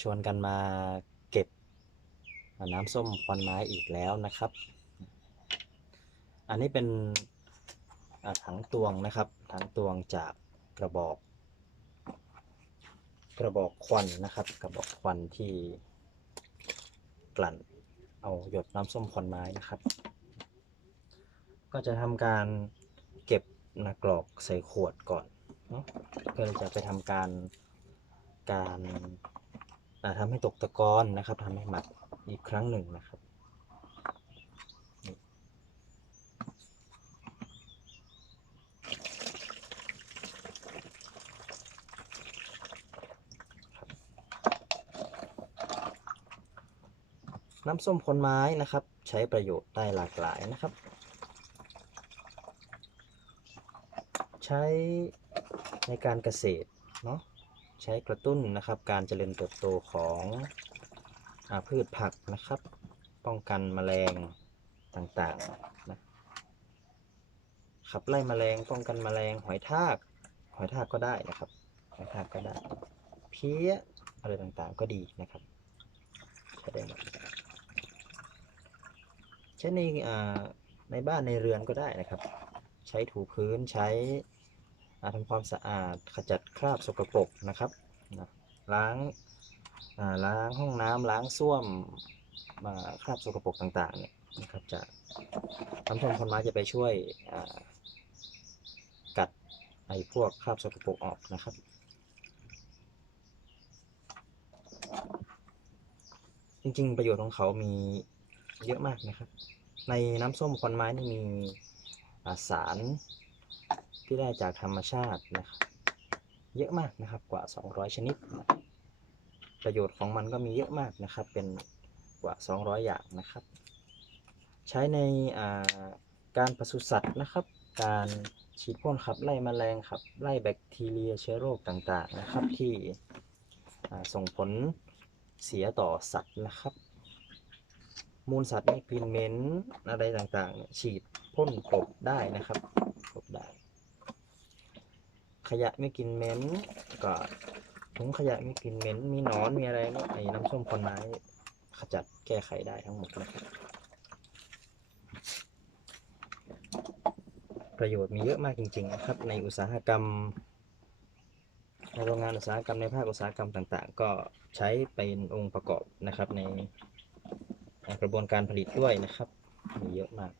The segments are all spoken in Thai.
ชวนกันมาเก็บน้ำส้มควันไม้อีกแล้วนะครับ อันนี้เป็นถังตวงนะครับถังตวงจากกระบอก กระบอกควันนะครับ กระบอกควันที่กลั่นเอาหยดน้ำส้มควันไม้นะครับ ก็จะทำการเก็บนะกรอกใส่ขวดก่อนเนาะเพื่อจะไปทำการการ อ่าทำให้ตกตะกอนนะครับทำให้หมักอีกครั้งหนึ่งนะครับน้ำส้มคนไม้นะครับ ใช้ประโยชน์ได้หลากหลายนะครับ ใช้ในการเกษตรเนาะ ใช้กระตุ้นนะครับ การเจริญเติบโตของอพืชผักนะครับ ป้องกันแมลงต่างๆนะขับไล่แมลงป้องกันแมลงหอยทาก หอยทากก็ได้นะครับ หอยทากก็ได้ เพี้ยอะไรต่างๆก็ดีนะครับใช้ได้หมดใช้ในในบ้านในเรือนก็ได้นะครับ ใช้ถูพื้นใช้ ทำความสะอาดขจัดคราบสกปรกนะครับนะล้างาล้างห้องน้ำล้างส้วมอ่าคราบสกปรกต่างๆเนี่ยนะครับจะน้ำส้มคนไม้จะไปช่วยกัดไอ้พวกคราบสกปรกออกนะครับจริงๆ ประโยชน์ของเขามีเยอะมากนะครับ ในน้ำส้มควันไม้นี่มีสาร ที่ได้จากธรรมชาตินะครับเยอะมากนะครับกว่า 200 ชนิด ประโยชน์ของมันก็มีเยอะมากนะครับ เป็นกว่า 200 อย่างนะครับ ใช้ในการปศุสัตว์นะครับ การฉีดพ่นขับไล่แมลงขับไล่แบคทีเรียเชื้อโรคต่างๆนะครับ ที่ส่งผลเสียต่อสัตว์นะครับ มูลสัตว์ไม่กลิ่นเหม็นอะไรต่างๆ ฉีดพ่นกลบได้นะครับ ขยะไม่กลิ่นเหม็นก็ถุงขยะไม่กลิ่นเหม็นมีหนอนมีอะไรก็ไอ้น้ำส้มคนไม้ขจัดแก้ไขได้ทั้งหมดนะครับประโยชน์มีเยอะมากจริงๆนะครับ ในอุตสาหกรรมในโรงงานอุตสาหกรรมในภาคอุตสาหกรรมต่างๆ ก็ใช้เป็นองค์ประกอบนะครับ ในกระบวนการผลิตด้วยนะครับ มีเยอะมาก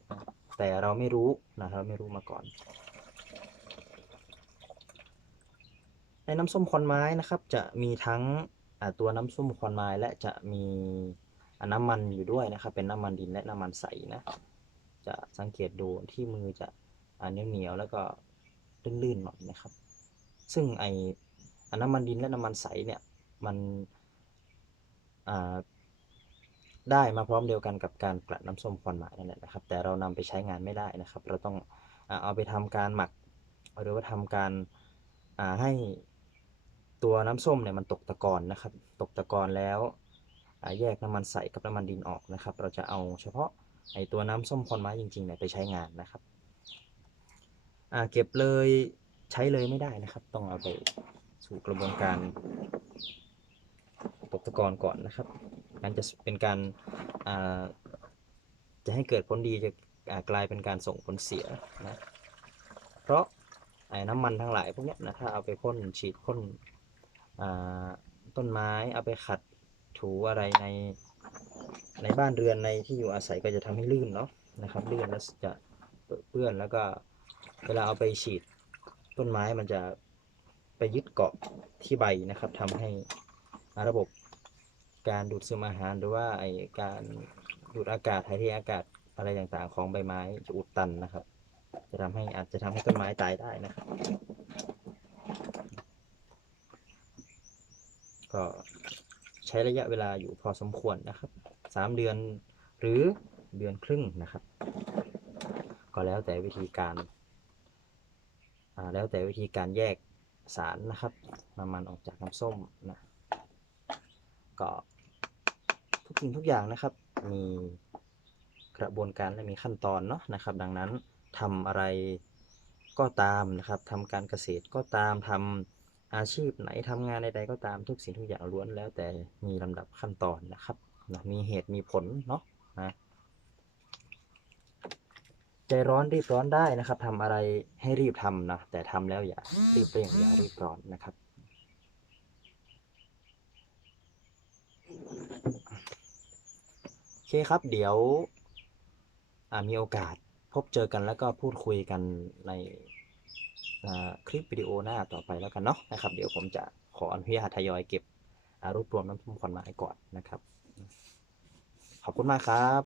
แต่เราไม่รู้นะครับไม่รู้มาก่อน ในน้ำส้มควันไม้นะครับ จะมีทั้งตัวน้ำส้มควันไม้และจะมีน้ำมันอยู่ด้วยนะครับ เป็นน้ำมันดินและน้ำมันใสนะจะสังเกตดูที่มือจะอ่าเหนียวแล้วก็ลื่นๆหน่อยนะครับ ซึ่งไอน้ำมันดินและน้ำมันใสเนี่ยมันได้มาพร้อมเดียวกันกับการกลั่นน้ำส้มควันไม้นั่นแหละนะครับ แต่เรานำไปใช้งานไม่ได้นะครับ เราต้องเอาไปทำการหมัก หรือว่าทำการให้ ตัวน้ำส้มเนี่ยมันตกตะกอนนะครับ ตกตะกอนแล้วแยกน้ำมันใสกับน้ำมันดินออกนะครับ เราจะเอาเฉพาะไอตัวน้ำส้มควันไม้จริงๆเนี่ยไปใช้งานนะครับเก็บเลยใช้เลยไม่ได้นะครับ ต้องเอาไปสู่กระบวนการตกตะกอนก่อนนะครับมันจะเป็นการาจะให้เกิดผลดีจะกลายเป็นการส่งผลเสียนะ เพราะไอ้น้ำมันทั้งหลายพวกนี้นะถ้าเอาไปพ่นฉีดพ่น ต้นไม้เอาไปขัดถูอะไรในในบ้านเรือนในที่อยู่อาศัยก็จะทำให้ลื่นเนาะนะครับลื่นแล้วจะเปื้อนแล้วก็เวลาเอาไปฉีดต้นไม้มันจะไปยึดเกาะที่ใบนะครับทำให้ระบบการดูดซึมอาหารหรือว่าไอการดูดอากาศถ่ายเทอากาศอะไรต่างๆ ของใบไม้จะอุดตันนะครับ จะทำให้อาจจะทำให้ต้นไม้ตายได้นะครับ ก็ใช้ระยะเวลาอยู่พอสมควรนะครับสามเดือนหรือเดือนครึ่งนะครับ ก็แล้วแต่วิธีการแล้วแต่วิธีการแยกสารนะครับน้ำมันออกจากน้ำส้มนะก็ทุกสิ่งทุกอย่างนะครับ มีกระบวนการและมีขั้นตอนเนาะนะครับ ดังนั้นทำอะไรก็ตามนะครับทำการเกษตรก็ตามทำ อาชีพไหนทำงานใดๆก็ตามทุกสิ่งทุกอย่างล้วนแล้วแต่มีลำดับขั้นตอนนะครับนะมีเหตุมีผลเนาะนะใจร้อนรีบร้อนได้นะครับทำอะไรให้รีบทำนะแต่ทำแล้วอย่ารีบเร่งอย่ารีบร้อนนะครับ โอเคครับเดี๋ยวอ่ามีโอกาสพบเจอกันแล้วก็พูดคุยกันใน คลิปวิดีโอหน้าต่อไปแล้วกันเนาะนะครับเดี๋ยวผมจะขออนุญาตทยอยเก็บรวบรวมน้ำพุ่มควันไม้ก่อนนะครับ ขอบคุณมากครับ